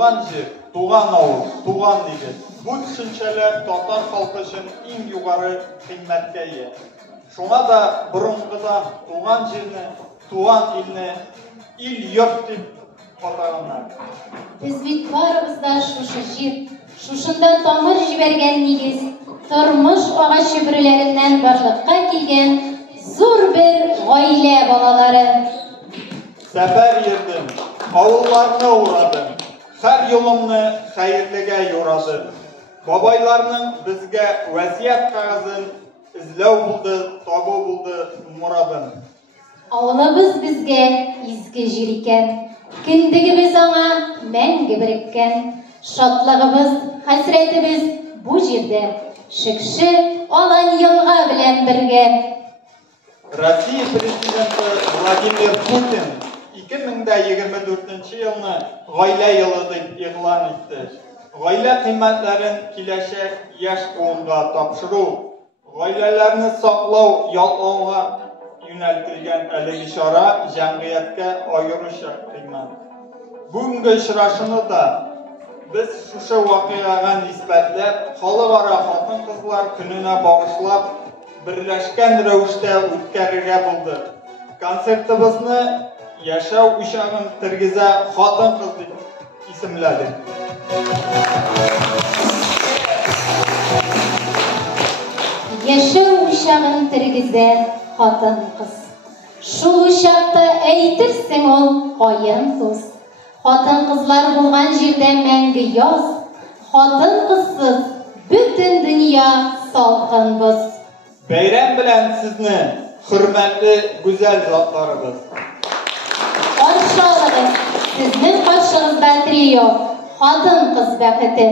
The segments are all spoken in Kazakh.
туган жер, туган авыл, туган нигез. Bu düşünceler Tatar halkı için en yukarı kıymetke ие. Şuna da burunğıda tuğan жерine, tuğan ilne, il yurt deyip атаганнар. Biz bit barыбыз да шушы жер, шушында тамыр җибәргән нигез, тормыш агачы бүреләреннән барлыкка килгән зур бер гаилә балалары. Сәфәр ердем, авылларны урадым, һәр юлымны хәерлегә юрадым. Бабайларның безгә васият кагазын izlәү булды, табу булды мурадым. Авылыбыз безгә изге җир икән, кендегебез аңа мәңге береккән. Шатлыгыбыз, хәсрәтебез бу җирдә, шикше алан елга белән бергә. Россия президенты Владимир Путин 2024 елны гаилә елы дип игълан итте. Гаилә кыйммәтләрен киләчәк яшь буынга тапшыру, гаиләләрне саклау яллауга юнәлтелгән әлеге чара җәмгыятькә аеруча кыйммәт. Бүгенге очрашуны да biz шушы вакыйгага нисбәтләп халыкара хатын-кызлар көненә багышлап берләшкән рәвештә үткәрергә булды. Концертыбызны яшәү учагын тергезә хатын-кыз дип исемләдек. Яшәү учагын тергезә хатын-кыз. Шул учакта әйтерсең ул кайын туз. Хатын-кызлар булган җирдә мәңге яз. Хатын-кызсыз бөтен дөнья салкынбыз. Бәйрәм белән сезне, хөрмәтле гүзәл затларыбыз. Каршы алыгыз, сезнең каршыгызда трио, хатын-кыз бәхете.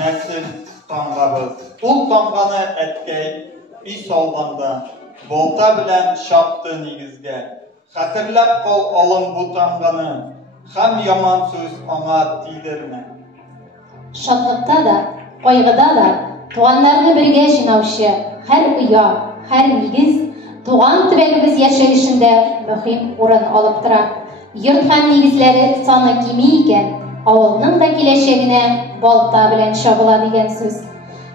nesil tangabız. Ул tangаны әткәй үй салганда, болта белән чапты нигезгә. Хәтерләп кал алың бу танганы, һәм яман сүз аңа тидерме. Шатлыкта да, кайгыда да туганнарны бергә җыйнаучы һәр оя, һәр нигез туган төбәгебез яшәешендә мөһим урын алып тора. Йорт һәм нигезләре саны кими икән, авылның да киләчәгенә балта белән чабыла дигән сүз.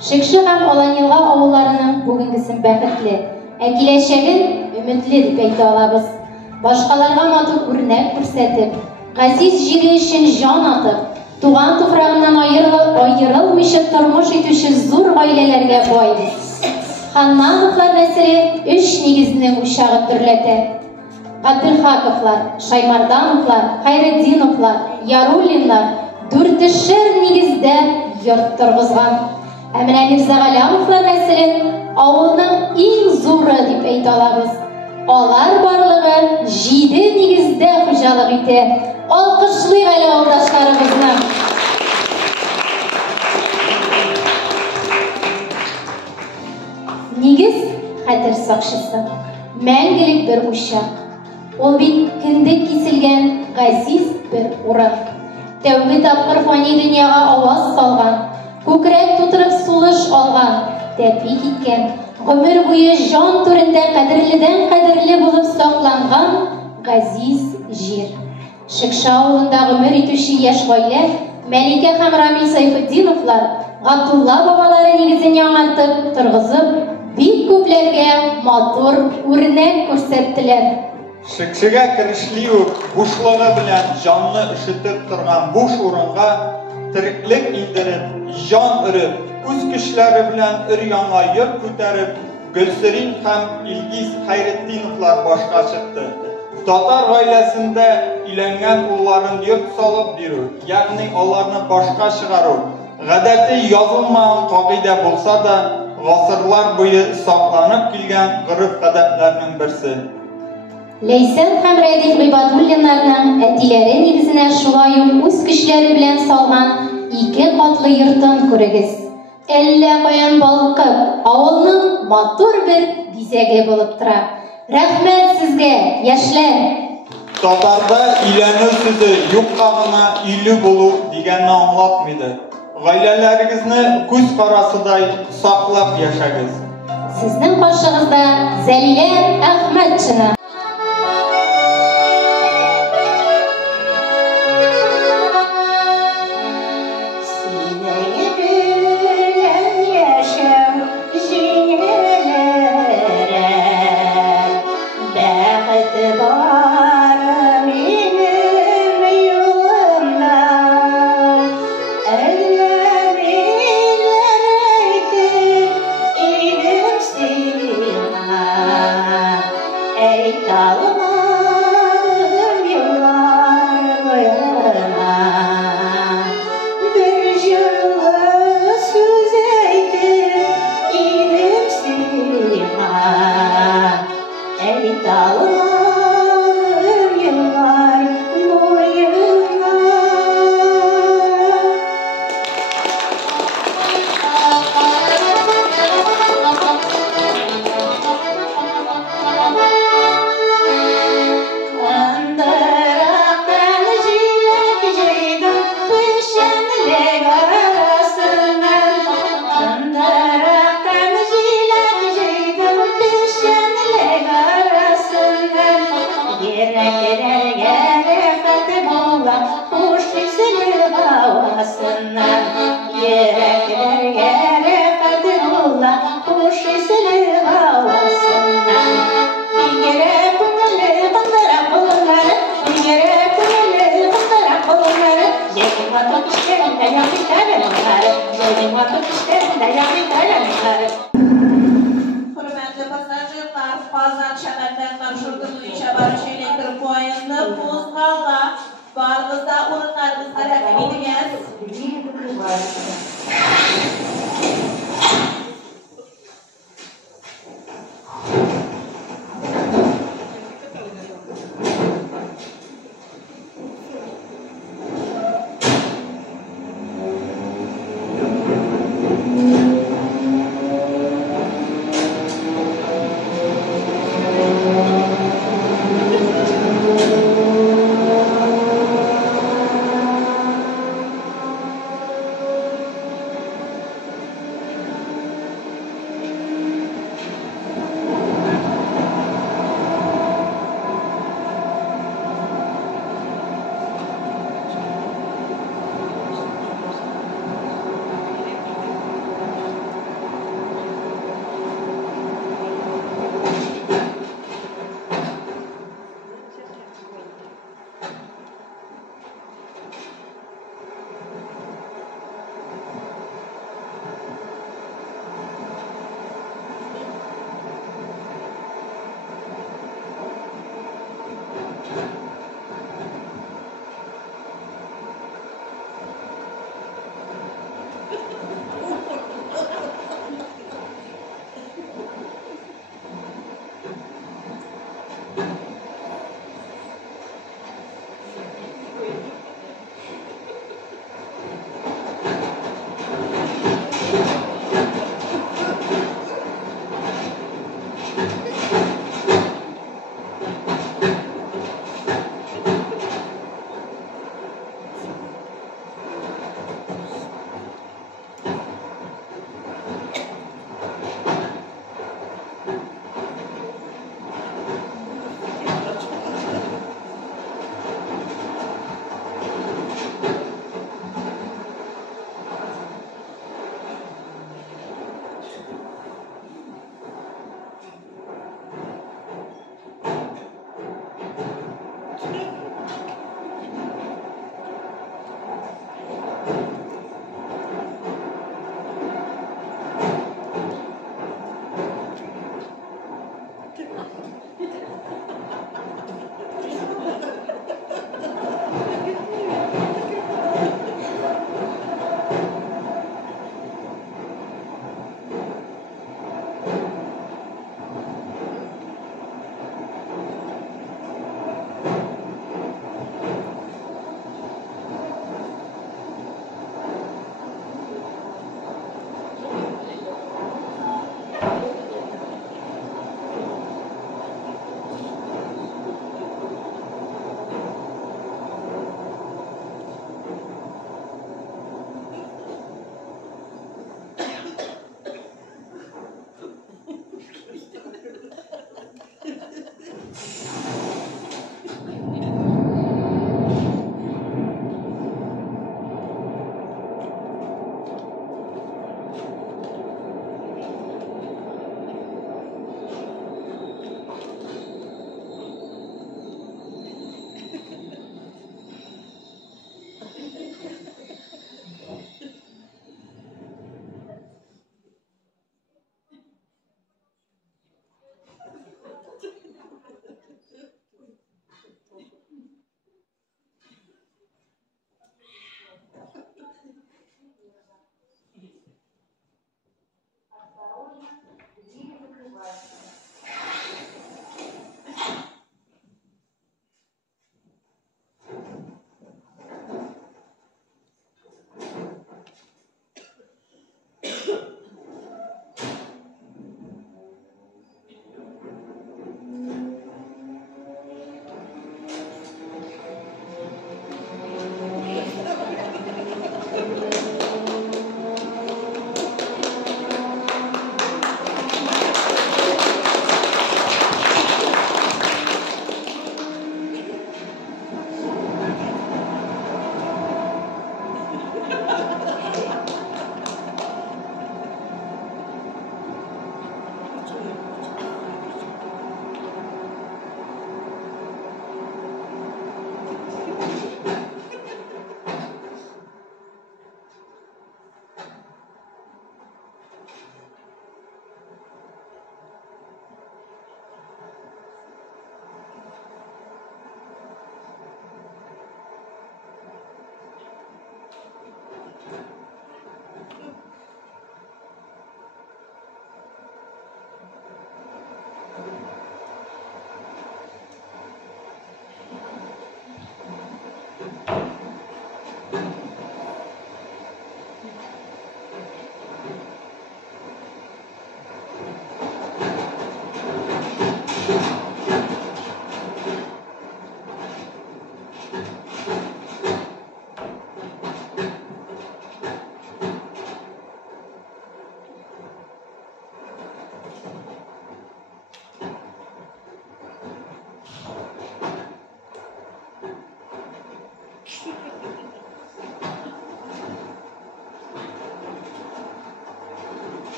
Шикши һәм Аланилга авылларының бүгенгесен бәхетле, ә киләчәген өметле дип әйтә алабыз. Башкаларга матур үрнәк күрсәтеп, газиз җире өчен җан атып, туган туфрагыннан аерылмыйча тормыш итүче зур гаиләләргә байбыз. Ханнановлар нәселе 3 нигезне учагы төрләтә. Абдулхаковлар, Шаймардановлар, Хайретдиновлар, Яруллинлар 4-шер нигездә йорт торгызган. Ә менә Мирзагалямовлар нәселен авылның иң зуры дип әйтә алабыз. Алар барлыгы 7 нигездә хуҗалык итә. Алкышлыйк әле авылдашларыбызны. Нигез хәтер сакчысы, мәңгелек бер учак. Ул бит киндек киселгән газиз бер урын. Тәүге тапкыр фани дөньяга аваз салган, күкрәк тутырып сулыш алган, тәпи киткән, гомер буе җан түрендә кадерледән кадерле булып сакланган газиз җир. Шикша авылында гомер итүче яшь гаилә Мәликә һәм Рамил Сайфетдиновлар Габдулла бабалары нигезен яңартып, торгызып, бик күпләргә матур үрнәк күрсәттеләр. Шикшегә керешли үк бушлыгы белән җанны ишетеп торган буш урынга тиреклек индереп, җан өреп, үз көчләре белән өр-яңа йорт күтәреп, Гөлсерин һәм Илгиз Хайретдиновлар башка чыкты. Татар гаиләсендә өйләнгән улларын йорт салып бирү, ягъни аларны башка чыгару, гадәти язылмаган кагыйдә булса да, гасырлар буе сакланып килгән гореф-гадәтләрнең берсе. Ләйсән һәм Рәдиф Гыйбадуллиннарның әтиләре нигезенә шулай ук үз көчләре белән салган 2 катлы йортын күрегез. Әллә каян балкып, авылның матур бер бизәге булып тора. Рәхмәт сезгә, яшьләр! Татарда өйләнү сүзе юкка гына үйле булу дигәнне аңлатмыйды. Гаиләләрегезне күз карасыдай саклап яшәгез. Сезнең каршыгызда Зәлилә Әхмәтшина. Hürmetli pasajirlar, Qazan şəhərdən marşrutu boyunca barış elektrik poyezdi Buzqal'a barınızda orunlarınızda rəqəm ediniz.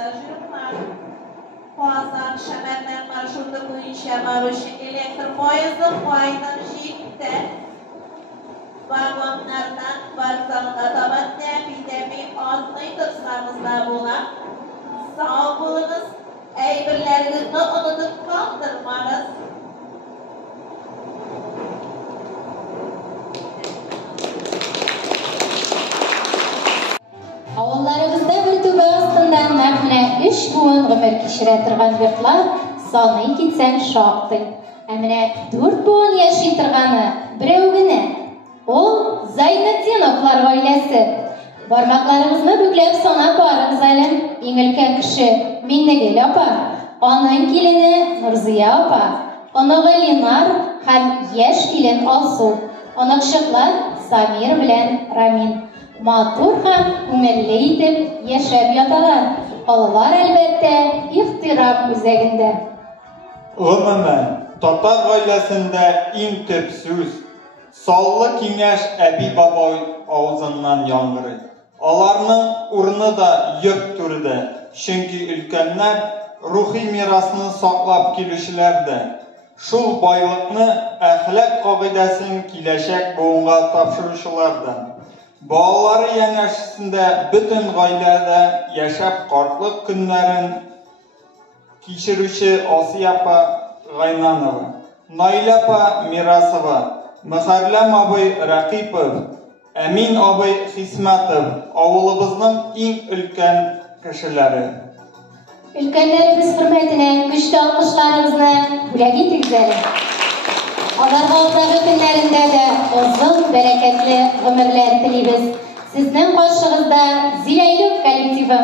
Pasajerlar, Boğazdan Şemerden marşrutu boyunca Maruş'un elektrik poyezdi Kuaydan-Jik'te vagonlardan vokzalga taban tepidemi atlayı tutsanızda bulan. Sağ olunuz, eybirlerinizni unutup kaldırmanız. Авылларыбызда бер түбә астында нәкъ менә 3 буын гомер кичерә торган йортлар саный китсәң шактый. Ә менә 4 буын яши торганы берәү генә. Ул Зайнетдиновлар гаиләсе. Бармакларыбызны бүкләп санап барыгыз әле. Иң өлкән кеше Миннегөл апа, аның килене Нурзия апа, оныгы Линар һәм яшь килен Алсу, оныкчыклар Самир белән Рамин. Матур һәм күңелле итеп яшәп яталар. Алар әлбәттә ихтирам үзәгендә. Гомумән, татар гаиләсендә иң төп сүз саллы киңәш әби-бабай авызыннан яңгырый. Аларның урыны да йорт түрендә, чөнки өлкәннәр рухи мирасны саклап килүчеләрдә. Шул байлыкны, әхлак кагыйдәсен киләчәк буынга тапшыручылардан. Балалары янәшәсендә бөтен гаиләдә яшәп картлык көннәрен кичерүче Асия апа Гайнанова, Наиля апа Мирасова, Мөхәррәм абый Рәкыйпов, Әмин абый Хисмәтов авылыбызның иң өлкән кешеләре. Өлкәннәребез хөрмәтенә көчле алкышларыбызны бүләк итегез әле. Аларга алдагы көннәрендә дә озын, бәрәкәтле гомерләр телибез. Сезнең каршыгызда Зиләйлек коллективы.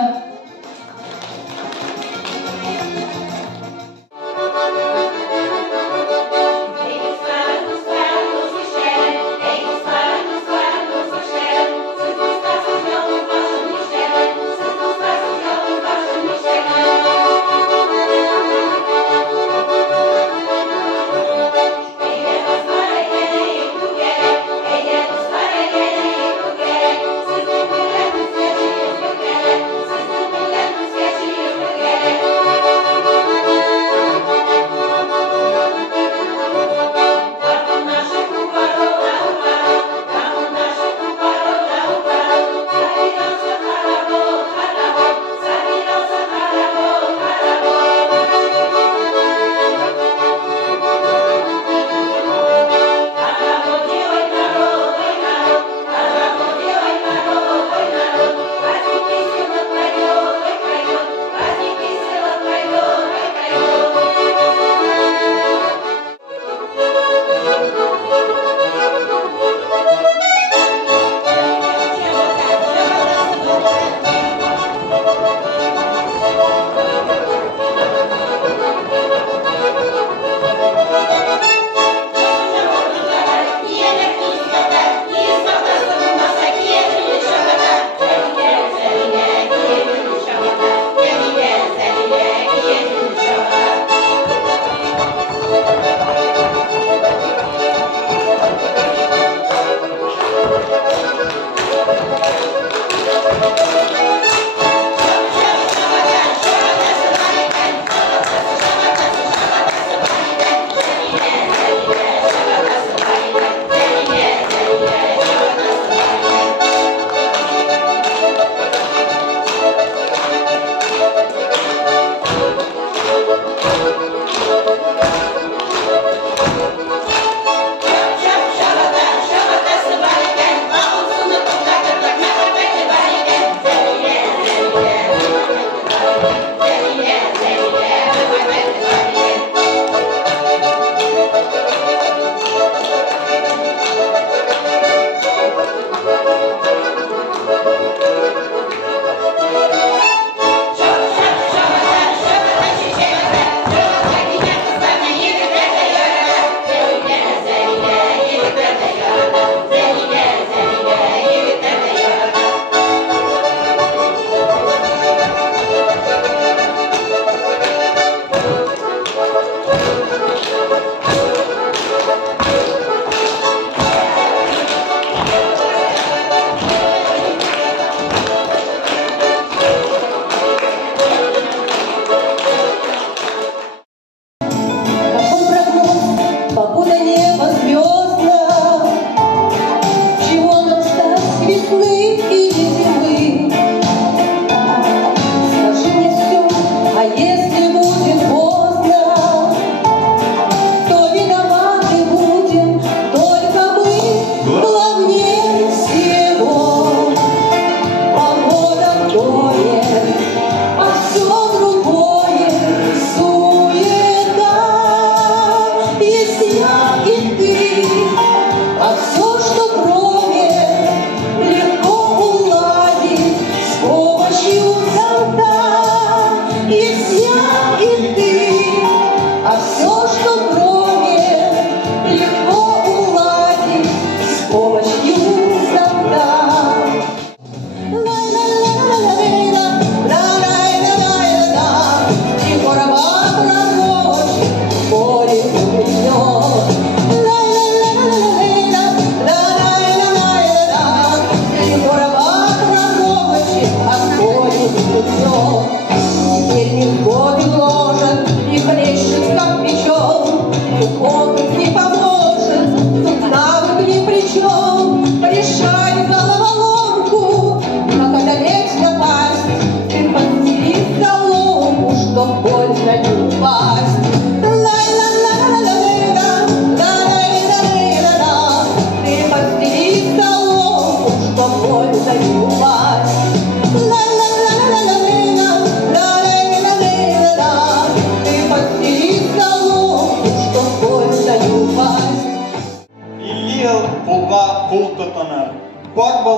Siz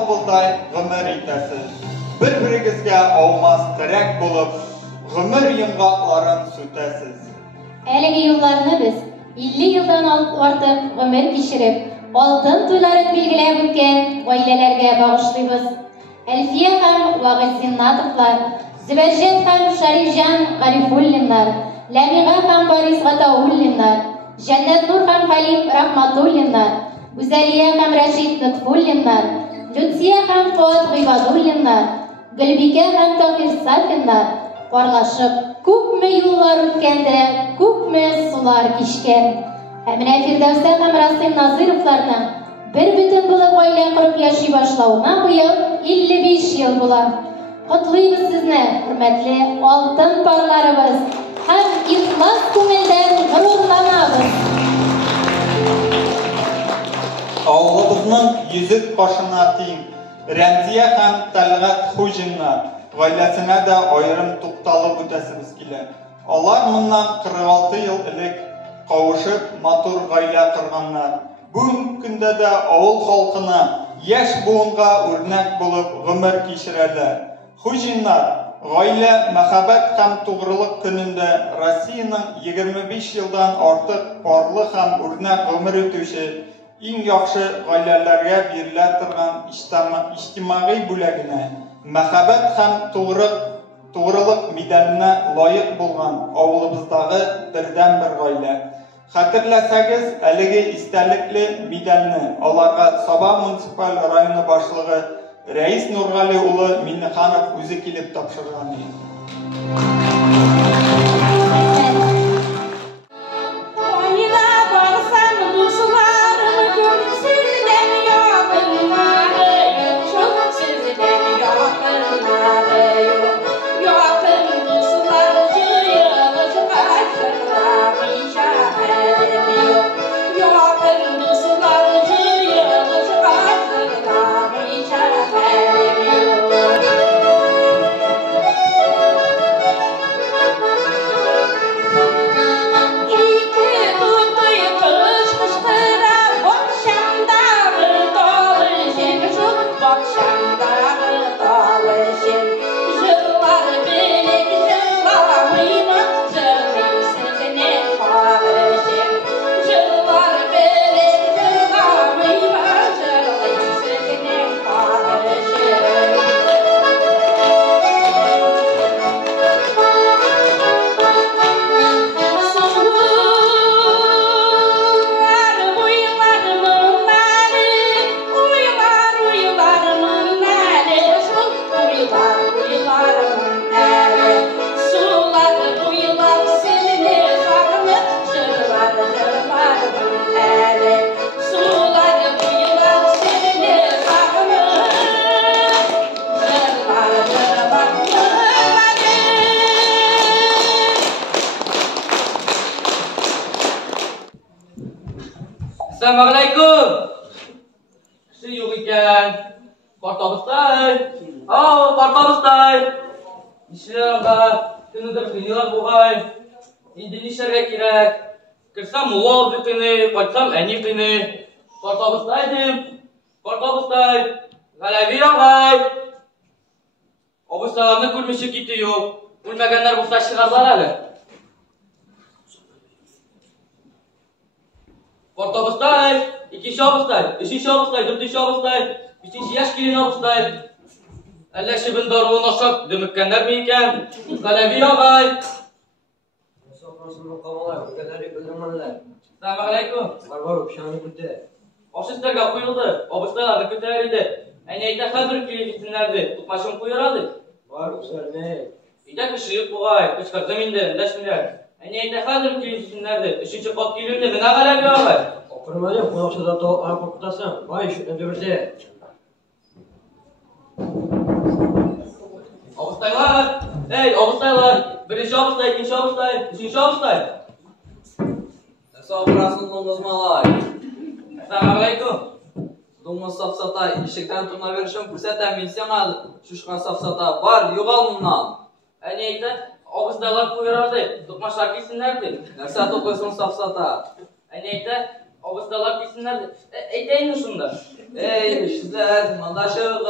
кабылдай гомер итәсез. Бер-берегезгә аумас терәк булып, гомер йомгакларын сүтәсез. Әлеге юлларны без 50 елдан артык гомер кичереп, алтын туйларын билгеләп үткән гаиләләргә багышлыйбыз. Әлфия һәм Вагыз Зиннатовлар, Зөбәрҗәт һәм Шарифҗан Гарифуллиннар, Ләмига һәм Борис Гатауллиннар, Җәннәт Нур һәм Халим Рахматуллиннар, Гүзәлия һәм Рәшид Лутфуллиннар, Лютсия һәм Фуат Гыйбадуллиннар, Гөлбикә һәм Таһир Сафиннар барлашып, күпме юллар үткәндә, күпме сулар кичкән. Ә менә Фирдәүсә һәм Расим Назыровларның бер бөтен булып гаилә корып яши башлауына быел 55 ел була. Котлыйбыз сезне, хөрмәтле алтын парларыбыз, һәм ихлас күңелдән горурланабыз. Авылыбызның йөзек кашына тиң Рәмзия һәм Тәлгать Хуҗиннар гаиләсенә дә аерым тукталып үтәсебез килә. Алар моннан 46 ел элек кавышып матур гаилә корганнар. Бүгенге көндә дә авыл халкына яшь буынга үрнәк булып гомер кичерәләр. Хуҗиннар гаилә, мәхәббәт һәм тугрылык көнендә Россиянең 25 елдан артык парлы һәм үрнәк гомер итүче иң яхшы гаиләләргә бирелә торган иҗтимагый бүләгенә, мәхәббәт һәм тугрылык медаленә лаек булган авылыбыздагы бердән-бер гаилә. Хәтерләсәгез, әлеге истәлекле медальне аларга Саба муниципаль районы башлыгы Рәис Нургали улы Миннеханов үзе килеп тапшырган иде. Assalamualaikum. See you again. Portabızday. Portabızday. İşlerinde günüdür kıyılar buğay. İndi nişerge kirek. Kırsam muğal bütünü, kaçsam eni kını. Portabızdaydım. Portabızday. Galevi ağay. Obüstalarını kurmuşu gitti yok. Ulmegenler bu saçlılarlar hali. Portabızdayım, 2. avustayım, 3. avustayım, 4. avustayım, 5. yaş gelin avustayım. Elle şibin darbuğun aşak, dümükkenler mi iken? Galevi ağay. Selamun aleyküm. Var, pişanı kütte. Aşıslarga kuyuldu, avustaylardı kütleriydi. Eyte kadr gitsinlerdi, tutmaşım kuyur aldı. Var, usarme. İte kışıyık buğay, kışkırdım indi, leşmiler. Eyte kadr gitsinlerdi, 3. kat geliyordu, ne galevi ağay. Okurmadım, konakçada da ara korkutasın. Vay, şu ödürde. Avustaylar, avustaylar. 1. avustay, 2. avustay, 3. avustay. Sağbrasın domuz malay. Assalamualaikum. Domuz safsata, işikten turna verişim kürseten misyon al. Şuşkan safsata var, yugal bundan. Eyte, avustaylar kuyurardı, tutmaşlar gitsinlerdi. Nerse toplasın safsata. Eyte, avustaylar gitsinlerdi. Eyteyin şunda. Ey sizler, mandaşığız.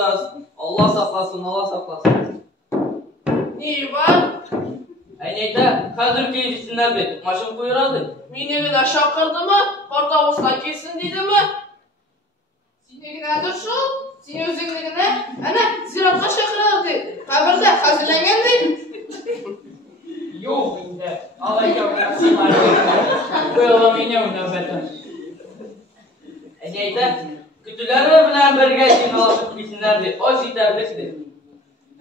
Allah saklasın, Allah saklasın. İyi var. Aynayda hazır teyzesinler de maşın buyuradı. Meni de şakırdı mı? Portavustan kesin dedi mi? Sineginadır şu. Seni özünlüğüne. Ana ziratla şakırardı. Kabirde hazırlangan değil. Yok indi. Allah yapmasın artık. Bu yola meni oynabatan. Aynayda kütüleri bilen birge seni alıp gitsinler de o yeterlikti.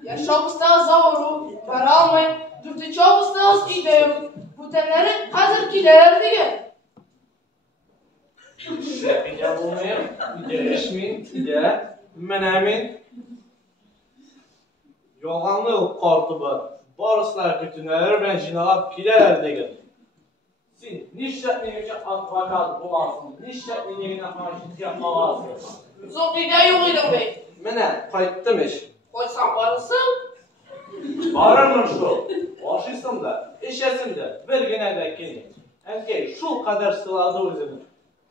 Yaşamışta zavuru. Para almayın. Durdu çoğumuzda iyide yok. Bu tenleri hazır kiler diye. Şepince bulmayayım. Değişmeyin. İde. Menemin. Yoğanlı kortubu. Boruslar kütüneler ben jinalap kiler degen. Sen nişletliğine için advokat bulasın. Nişletliğine karşı yapmazsın. Zor diye yok idim bey. Mene kayıttım iş. Koysam varısın. Barınmış şu. Başısın da, işesin de, bir güne de gelin. Enke şu kadar sıladı özünü.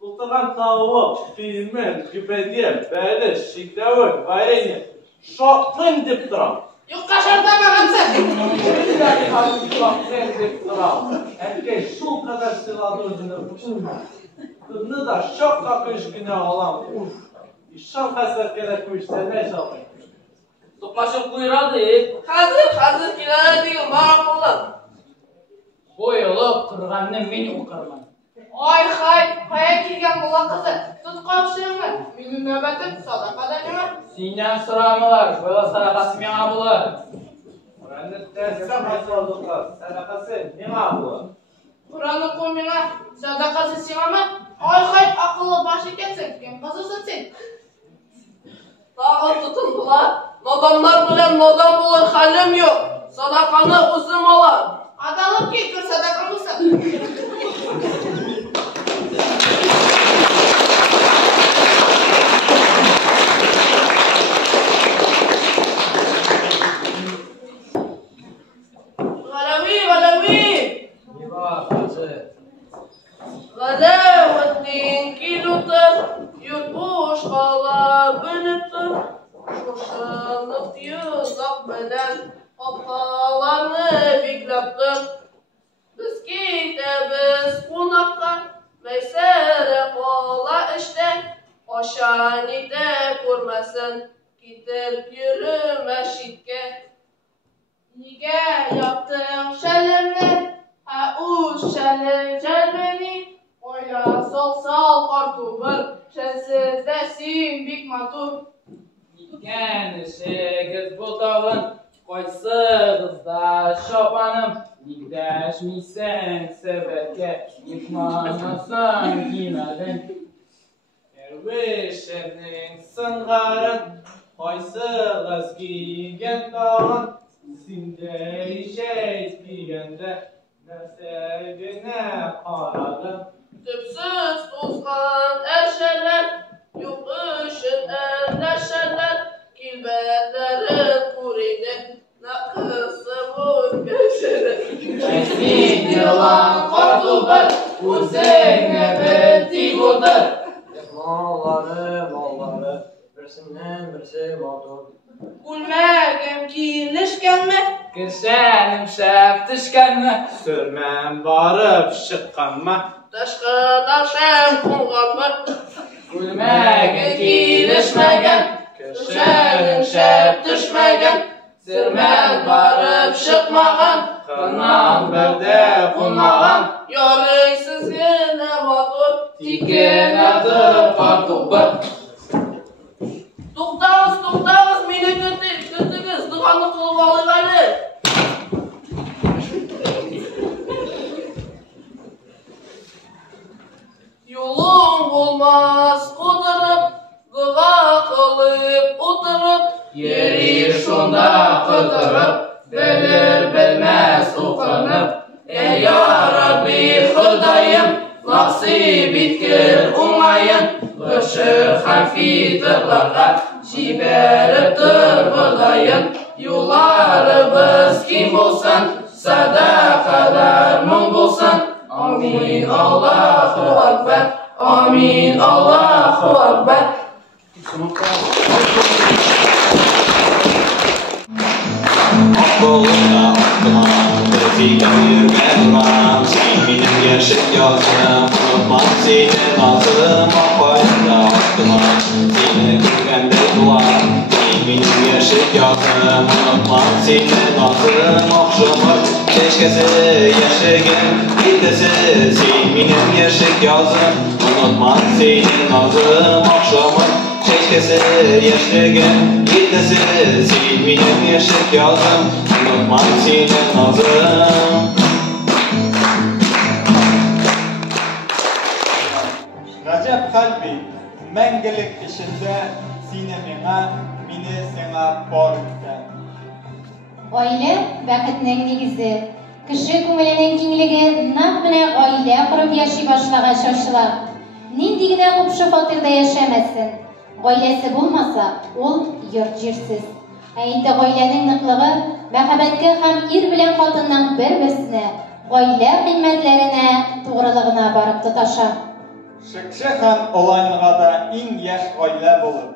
Tuttuğun tavuğu, filmin, küpediyen, böyle şiklavın, gayreni, şoklun dip duram. Yok kaşarda bakalım sen. Öyle halin şoklun dip duram. Enke şu kadar sıladı özünü. Kını da şok kakış güne olan, uff. İşan kasar kere kuşta ne şokun? Tutmaşın buyuradı. Hazır kiler diye bana kullan. Bu yolu kırganını meni okarman. Ay hayal kilgen bulan kızı. Tut kapşırma. Benim nöbetim sadakada nime? Senden sıramılar. Böyle sadakası mena bulur. Kur'an'ın tersine masraflıklar, sadakası ne mağlular? Kur'an'ın kumuna sadakası sinema. Ay akıllı başı ketsin. Kim kızısın sen? Dağı tutundular. Nadamlar bilen nadam bulur halim yok. Sadakanı uzun olar. Adalıp ki kır sadakamısın. Galavi. Ne var hacı? Galavatın kilotur. Yurtmuş kala bölüptür. Şoşanıp yüzak beden. Hatalarını biklaptır. Biz gidemiz konakta. Meysere kola işte. Aşağını de kurmasın. Gidip yürüme şitke. Nige yaptım şelimle. Ha uç şelim celbeni. Oyla sol kartubur. Şensiz desin bik matur. Kendisi bu tavın koysız da şopanım. Nigdeşmişsen sebeke yıkmanasın giymedin. Ervişenin sıngarın koysız giygen tavın. Sinde işe giyende nesebine karadım. Tüpsüz tuzgan erşeler. Yok ışın elleşerler. Kilbetlerin kuride. Nakısı vur geçerler. Esin yılan kortubar, uzene beti budur. Malları, birisinden birisi motor. Gülmegem kirleşkenme. Kırşenim şef düşkenme. Sürmem barıp şıkkanma. Taşkıdan şem kulganma. Gülmegen kilişmegen. Kırşenim şef düşmegen. Sürmen barıp şıkmagan. Kınan berde kunmagan. Yarıysız yine motor. Dikenedir kartubar. Tuktağız, meni götürgüz. Dıkanlı kılıp alıverdi. Yolum olmaz kudurup, gıva kılıp oturup. Yeri şunda kıtırıp, bilir bilmez ukanıp. Ey ya Rabbi Hudayım, nasip etkir umayın. Başı hafiftirlarga, şiberiptir Hudayım. Yollarımız kim olsun, sadakalar mın bulsun. Amin Allahu Akbar, Amin Allahu Akbar. Akbolunda aklıma Grafikten yürgen uğram Benim gerçek yazım Unutmam seni nazım Akbolunda aklıma Seni görgende duvar Benim gerçek yazım Unutmam seni nazım Akşamı keşkesi yaşagın Gitesi sen benim gerçek yazım Unutmam seni nazım Akşamı keşkesi yaşagın Gitesi sen benim gerçek yazım Unutmam seni nazım Recep Kalbi, mengelik işinde sinemine, mini sana borçta. Aile бәхетнең нигезе. Кеше күңеленең киңлеге нәкъ менә гаилә корып яши башлагач ачыла. Нинди генә купшы фатирда яшәмәсен. Гаиләсе булмаса, ул йорт җирсез. Ә инде гаиләнең ныклыгы мәхәббәткә һәм ир белән хатынның бер-берсенә, гаилә кыйммәтләренә, тугрылыгына барып тоташа. Шикше һәм Олайныга да иң яшь гаилә булып,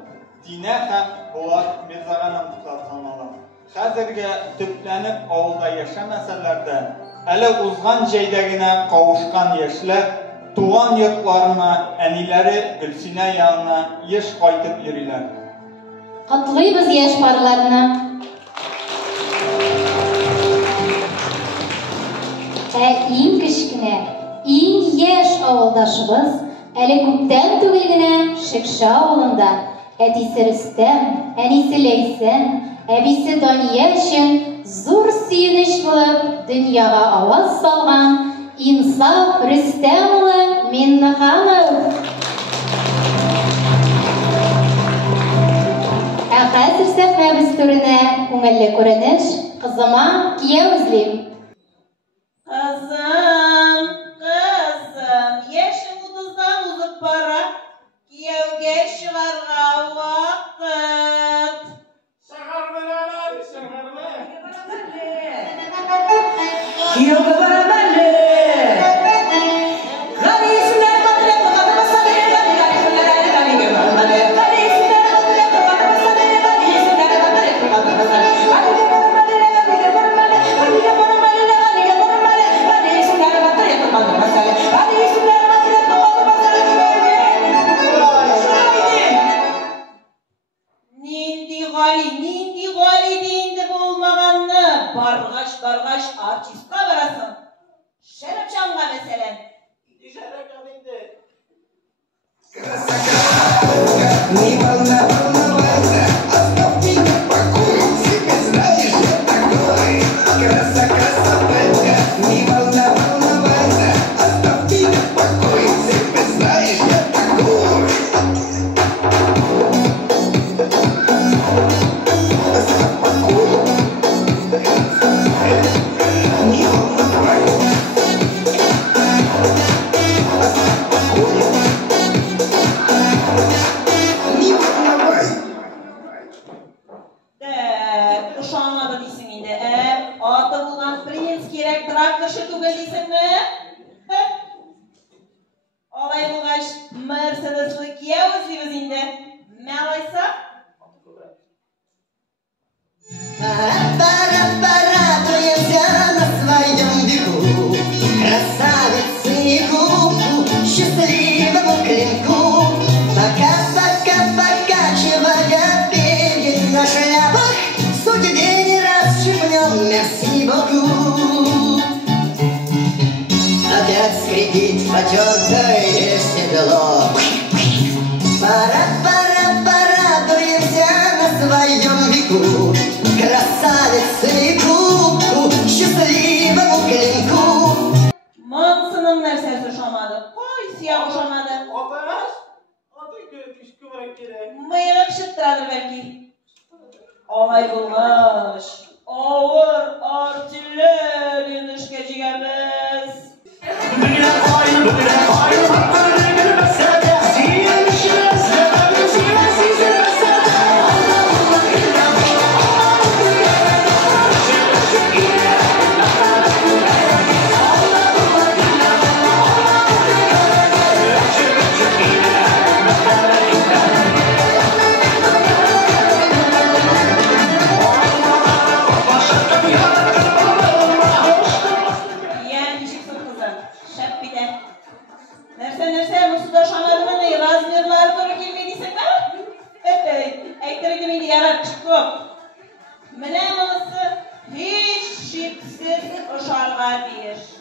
Динә һәм Булат Мирзаганың тотаналар. Хәзергә төпләнеп авылда яшәмәсәләр дә, әле узган җәйдә генә кавышкан яшьләр туган йортларына, әниләре Гөлсинә янына еш кайтып йөриләр. Котлыйбыз яшь парларны. Ә иң кечкенә, иң яшь авылдашыбыз әле күптән түгел генә Шикше авылында әтисе Рөстәм, әнисе Ләйсән, әбисе Дания өчен зур сөенеч булып дөньяга аваз салган Инсаф Рөстәм улы Миннеханов. Ә хәзер сәхнәбез түренә күңелле күренеш, кызыма кияү эзлим. Kızım, yaşım 30'dan uzak para, kiyevge çıkarga vakit. Kiyevge beraberli. Nindi gali deyinde bulmağanlı. Bargaç artist'a varasın. Şeref Can'la meselen. Şeref Can'ıydı. bir.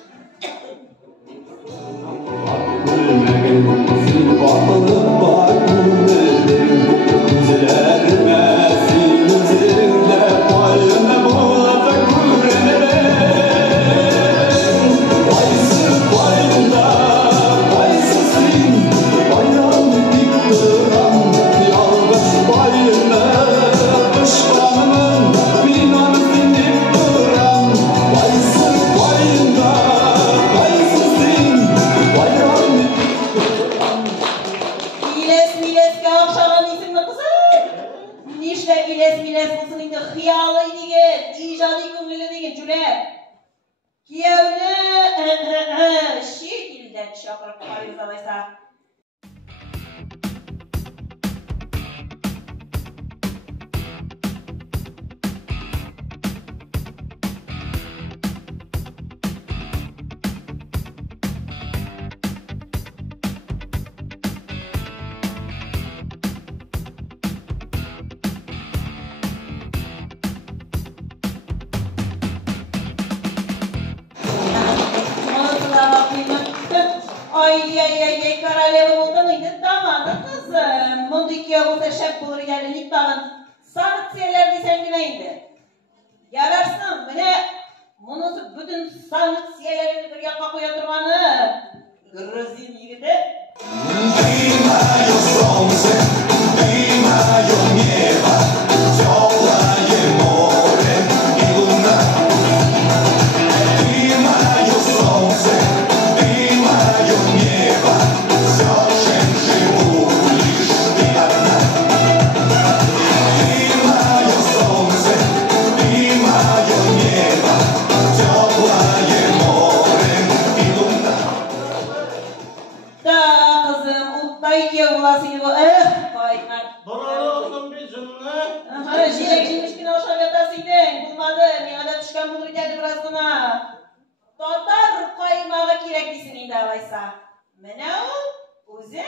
Miles olsun indi hiyalı idigen, icadi köngülü degen cüle. Kiyevni şekilden çakırıp karıyız alaysa. Ay, karaleva oldan indi damadı kızım. Mundu ikiye olsa şep bulur gelin iddianın sanıksiyeler desen güne indi. Yararsın, bine munusu bütün sanıksiyelerini bir yaka koya durmanı. Grızin yigidi. Totar koymağı kireklisin indi alaysa. Mene o, uzi?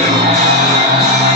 Yeah.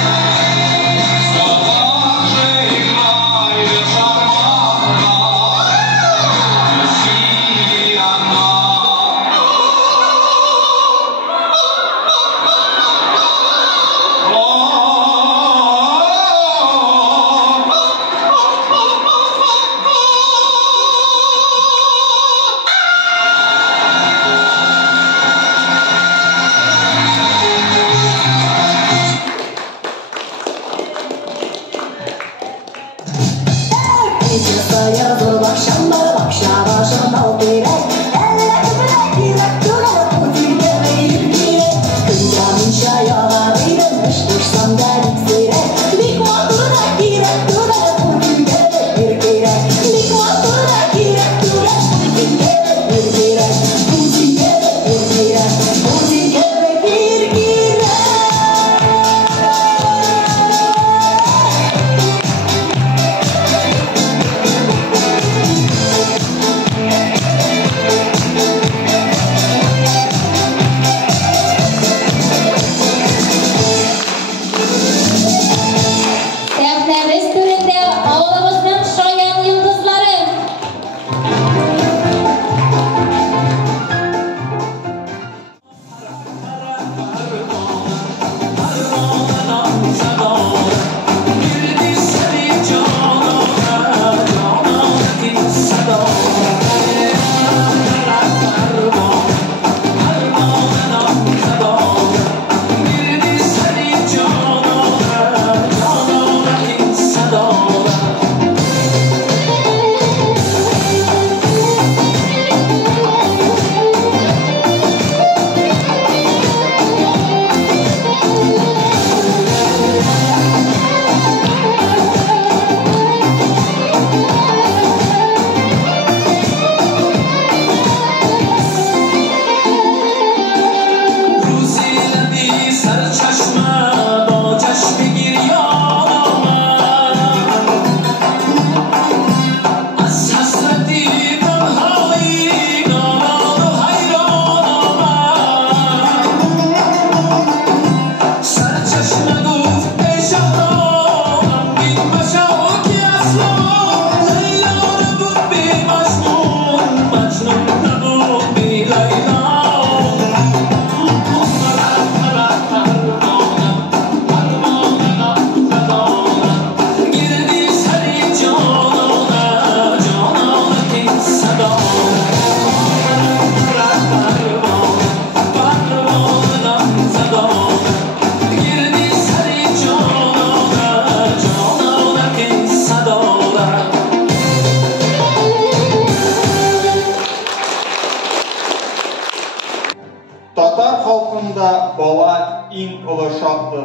da bala iң olы шарты,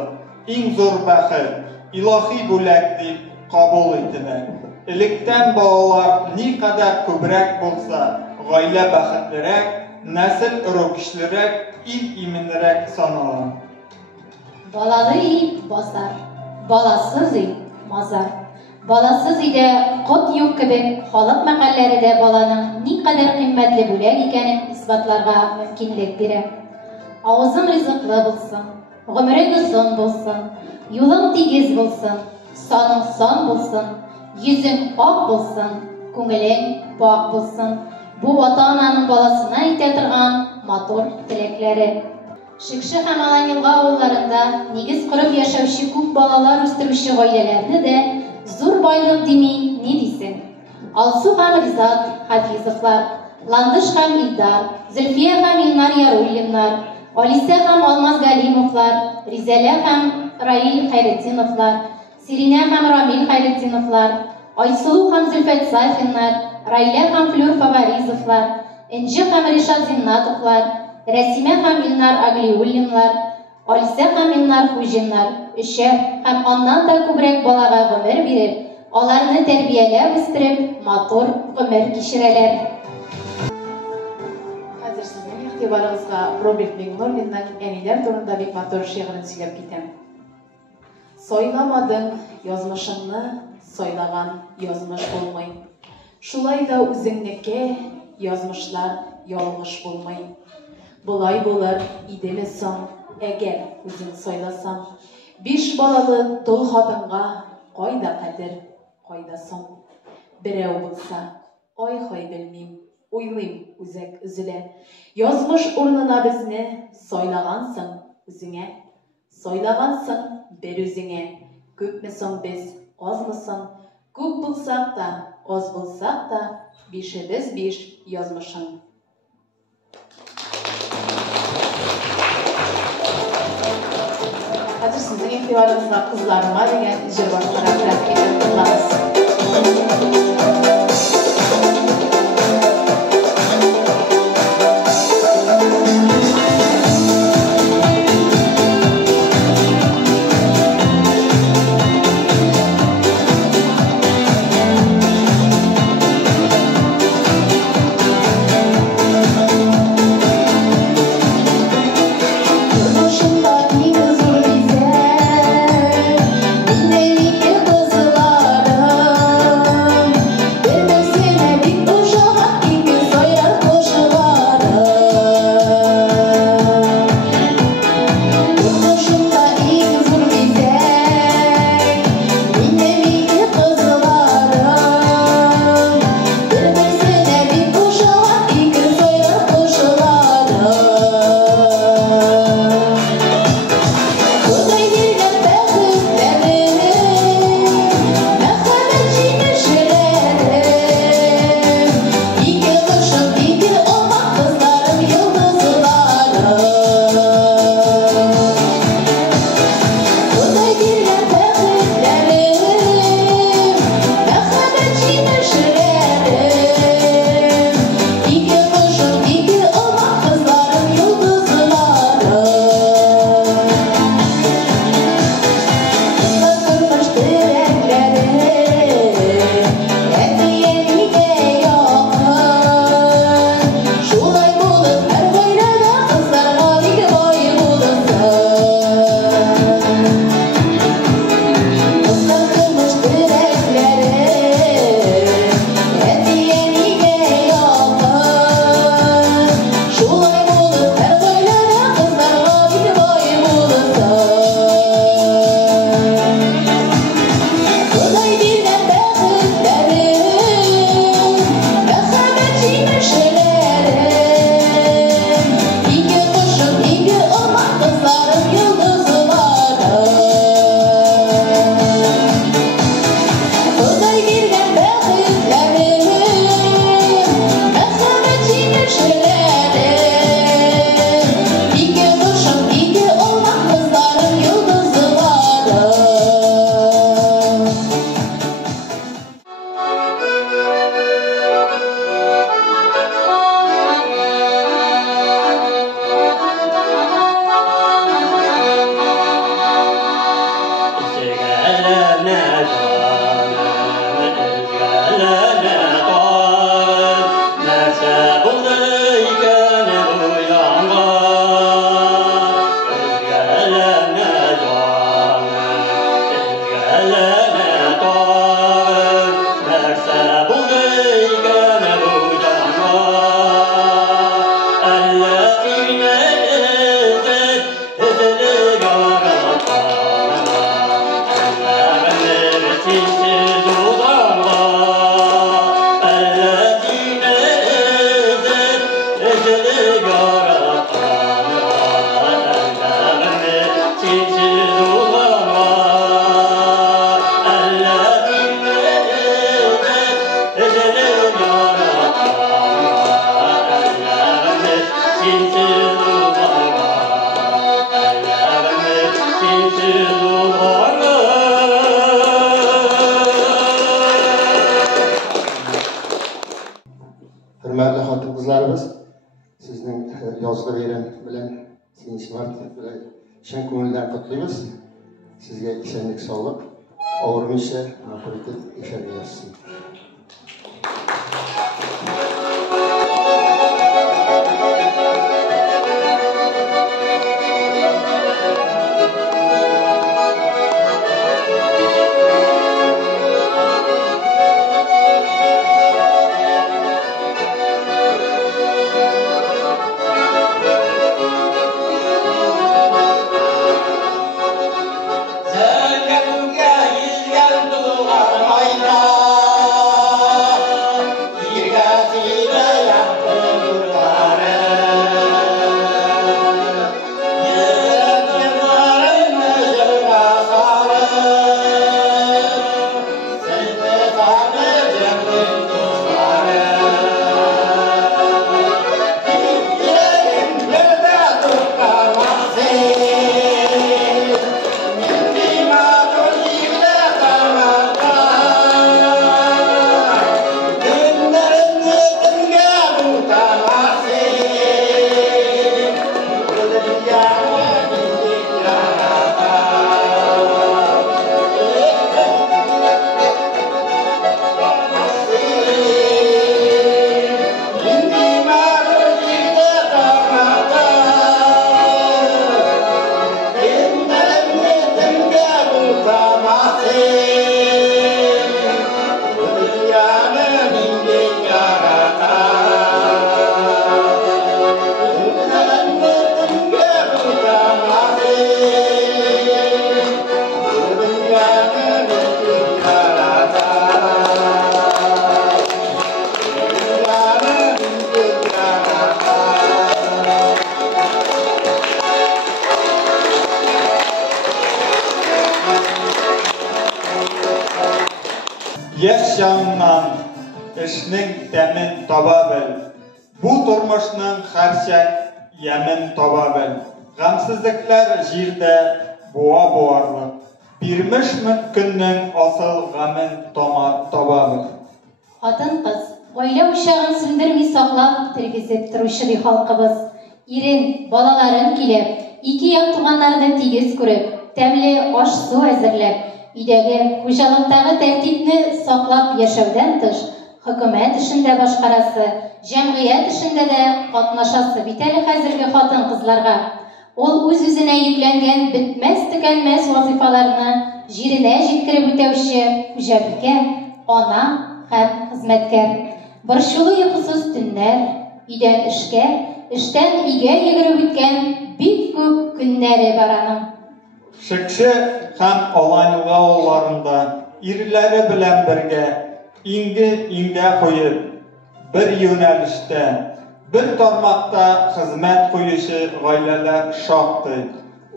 iң зур бәхет, ilahi бүләк дип кабул ителә. Электән балалар ни кадәр күбрәк булса, гаилә бәхетлерәк, нәсел өрөкишлерәк, ил именерәк санала. Балалы үй басар, баласыз үй мазар. Баласыз өйдә кот юк кебек, халык мәкальләре дә баланың ни кадәр кыйммәтле бүләк икәнен исбатларга мөмкинлек бирә. Авызың ризыклы булсын, гомерең озын булсын, юлың тигез булсын, саның сан булсын, йөзең ак булсын, күңелең пак булсын. Бу ата-ананың баласына әйтә торган матур теләкләре. Шикше һәм Аланилга авылларында нигез корып яшәүче күп балалар үстерүче гаиләләрне дә зур байлык дими ни дисең. Алсу һәм Ризат Хафизовлар, Ландыш һәм Илдар, Зөлфия һәм Илнар Яруллиннар, Алиса һәм Алмаз Галимовлар, Ризалә һәм Раил Хайретдиновлар, Сиринә һәм Рамил Хайретдиновлар, Айсылу һәм Зөлфәт Сафиннар, Райля һәм Флюр Фаваризовлар, Энҗе һәм Ришат Зиннатовлар, Рәсимә һәм Илнар Аглиуллинлар, Алиса һәм Илнар Хуҗиннар, өчәр һәм аннан да күбрәк балага гомер биреп, аларны тәрбияләп үстереп, матур гомер кичерәләр. Хәзер сезнең игътибарыгызга Роберт Миңнуллинның әниләр турында бик матур шигырен сөйләп китәм. Сайламадың язмышыңны, сайлаган язмыш булмый. Шулай да үзеңнеке язмышлар ялгыш булмый. Булай булыр идеме соң, әгәр үзең сайласаң. 5 балалы тол хатынга кайда кадер, кайда соң. Берәү булса, ай-хай белмим, уйлыйм үзәк үзелә. Язмыш урынына безне сайлагансың үзеңә. Сайлагансың бер үзеңә. Күпме соң без, азмы соң? Күп булсак та, аз булсак та, 5ебез 5 язмышың. Хәзер сезнең игътибарыгызга кызларыма дигән җыр башкарып тәкъдим итәбез. Hürmetli hatun kızlarımız, sizin yazılı veren bilen Sevinç Mart'ı şen konulardan kutluyoruz. Sizge esenlik, sağlık, ağır işe, mağfureti işe yazsın. Yaşamdan işning temin taba bil. Bu turmuşning harshak yemin taba bil. Gamsizliklar jirde boğa boğarlık. Birmiş mümkünning asıl gamin taba bil. Атын kız, oila uşağın sündürmey saklap tirgizip turuşu bir halkımız. İrin, balaların kilep, iki yak tuğanlarını tigiz kurup, temli aş su hazırlap, üydəgi hocalıqtағы tertipni saklap yaşavdan tış, hükümet işinde başkarası, cemiyet işinde de katnaşası biteli hazırgi hatın kızlarga. Ol öz-özüne yüklengen bitmez tükenmez vazifalarını jirine jitkirip ötevşi hujabike, ana hem hizmetkar. Bir şulu uykusuz tünler, üyden işke, işten ige yigirip bitken bik köp günleri baranın. Şıkşı hem Alanyuğa oğullarında irileri bilen birge inge koyup bir yönelişte, bir tarmakta hizmet koyuşu aileler şahtı.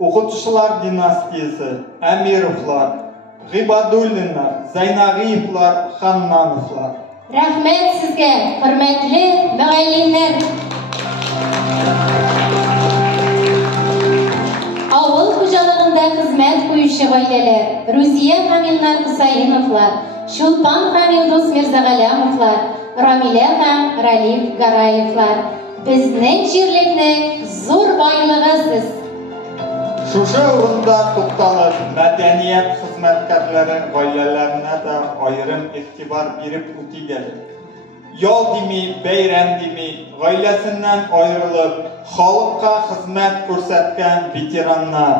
Okutuşlar dinastiyası, Emirovlar, G'ibadullinlar, Zaynag'iyevlar, Xannanovlar. Rahmet sizge, hürmetli müəllimler. Avul hojalığında hizmet koyuşu aileler, Ruziye Hamilnar Hüsayinovlar, Şulpan Hamildus Mirzagalamovlar, Ramile ham Ralif Garayevlar. Bizning jirlikni zo'r boyligi siz. Şuşa uğrunda to'xtalib, madaniyat xizmatkorlari oilalarına da ayrım e'tibor berib o'tigan. Yol demi, bayram demi, oilasidan ayrilib, xalqqa xizmat ko'rsatgan veteranlar.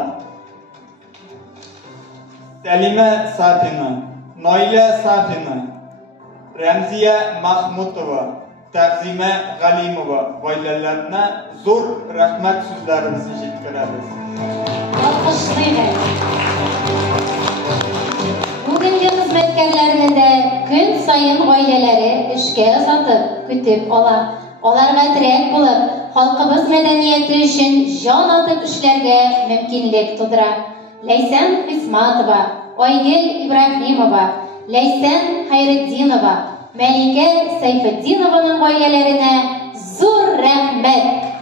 Salima Safina, Noila Safina, Ramziya Mahmudova, Təqzimə Qalimova ailələrine zor rəhmət sözlərimizi yetkərəriz. Alkışlayın. Bugünkü hizmetkarlarını da gün sayın aileleri işe satıp kütüp ola. Olarga direk bulup, halkımız medeniyeti için can atıp işlerge mümkünlük tudura. Leysen İsmatova, Oygil İbrahimova, Leysen Hayreddinova, Melike Seyfetdinova'nın ailelerine zor rahmet.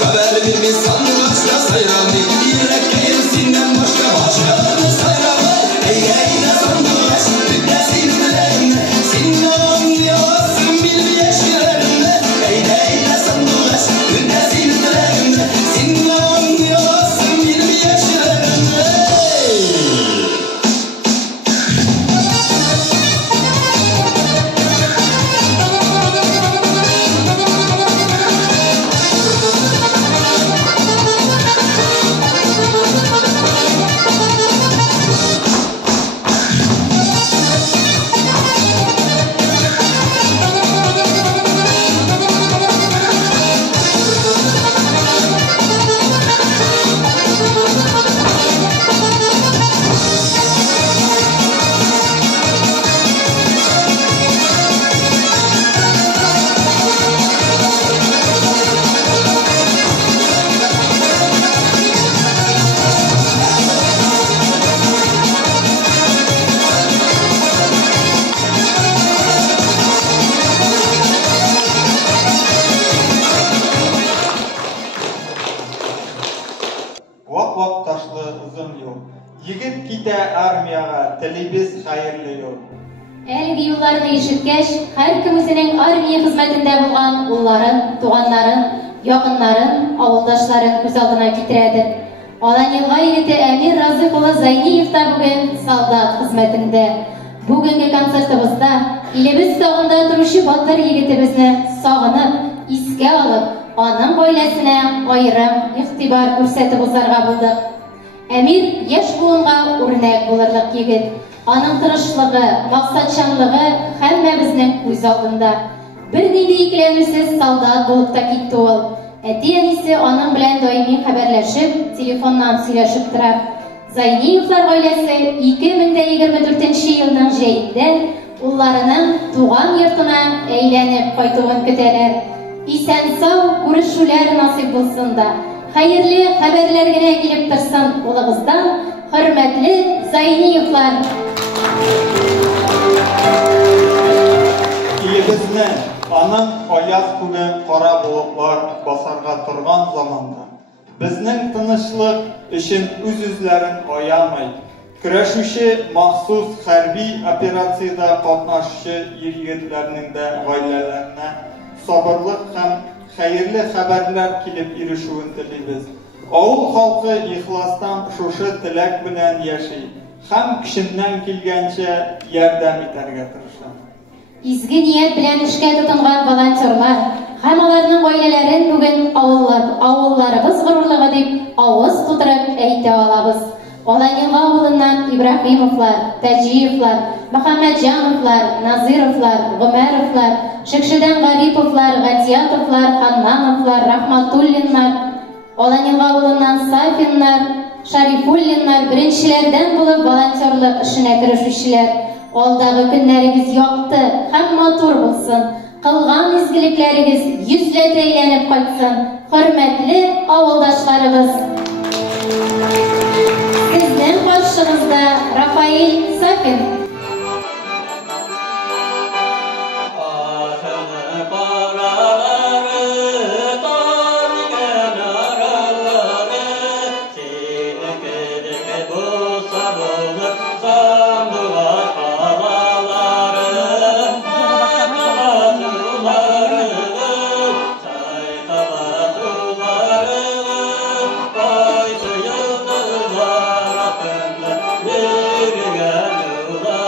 Haber bir армияға тілейбіз хайырлы ел. Әлгі юлларны ишеткәч, һәркем үзенең армия хезмәтендә булган улларын, туганнарын, якыннарын, авылдашларын күз алдына китерәдер. Аланилга егете Әмир Разык улы Зайниев та бүген солдат хезмәтендә. Бүгенге концертыбызда илебез сагында торучы батыр егетебезне сагынып, искә алып, аның гаиләсенә аерым игътибар күрсәтеп узарга булдык. Әмир яшь буынга үрнәк булырлык егет. Аның тырышлыгы, максатчанлыгы һәммәбезнең күз алдында. Бернинди икеләнүсез солдат булып та китте ул. Әти-әнисе аның белән даими хәбәрләшеп, телефоннан сөйләшеп тора. Зайниевлар гаиләсе 2024 елның җәендә улларының туган йортына әйләнеп кайтуын көтәләр. Исән-сау күрешүләр насыйп булсын да, хәерле хәбәрләр генә килеп торсын улыгыздан, хөрмәтле Зайниевлар. Илебезне аның аяз күгән кара болытлар басарга торган заманда безнең тынычлык өчен үз-үзләрен аямый, көрәшүче махсус хәрби операциядә катнашучы ир-егетләрнең дә гаиләләренә сабырлык һәм хәерле хәбәрләр килеп ирешүен телибез. Авыл халкы ихластан шушы теләк белән яши һәм кешеннән килгәнчә ярдәм итәргә тырыша. Изге ният белән эшкә тотынган волонтерлар һәм аларның гаиләләрен бүген авылларыбыз горурлыгы дип авыз тутырып әйтә алабыз. Аланилга авылыннан Ибраһимовлар, Таҗиевлар, Мөхәммәтҗановлар, Назировлар, Гомәровлар, Шекшедән Гариповлар, Гатиятовлар, Ханнановлар, Рахматуллиннар, Аланилга авылыннан Сафиннар, Шарифуллиннар беренчеләрдән булып волонтерлык эшенә керешүчеләр. Алдагы көннәрегез якты һәм матур булсын. Кылган изгелекләрегез йөзләп әйләнеп кайтсын. Хөрмәтле авылдашларыбыз. Сезнең каршыгызда Рафаэль Сафин. Yıllar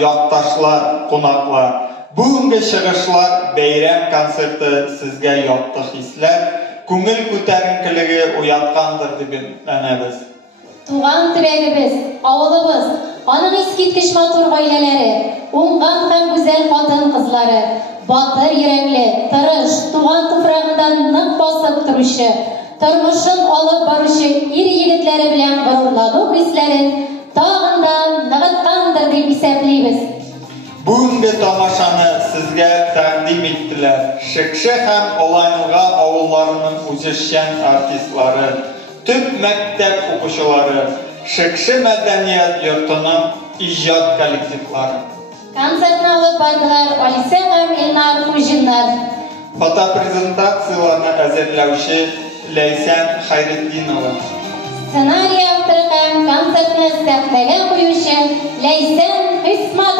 якташлар, кунаклар. Бүгінгі шығышлар бәйрәм концерты сізге ятты хисләр, күңел күтәренкелеге уяткандыр дип әнәбез. Туган төбәгебез, авылыбыз, аның искиткеч матур гаиләләре, уңган һәм гүзәл хатын-кызлары, батыр йөрәкле, тырыш, туган туфрагында нык басып торучы, тормышын алып баручы ир-егетләре белән горурлану хисләрен тагын да ныгыткандыр дип исәплибез. Бүгінгі тамашаны сізге тәкъдим иттеләр. Шекше һәм Алайнылга авылларының үзешчән артистлары, төп мәктәп укучылары, Шекше мәдәният йортының иҗат коллективлары. Концертны алып бардылар Алиса һәм Илнар Хуҗиннар. Фотопрезентацияларны әзерләүче Ләйсән Хайретдинова. Сценарий авторы һәм концертны сәхнәгә куючы Ләйсән Хисмат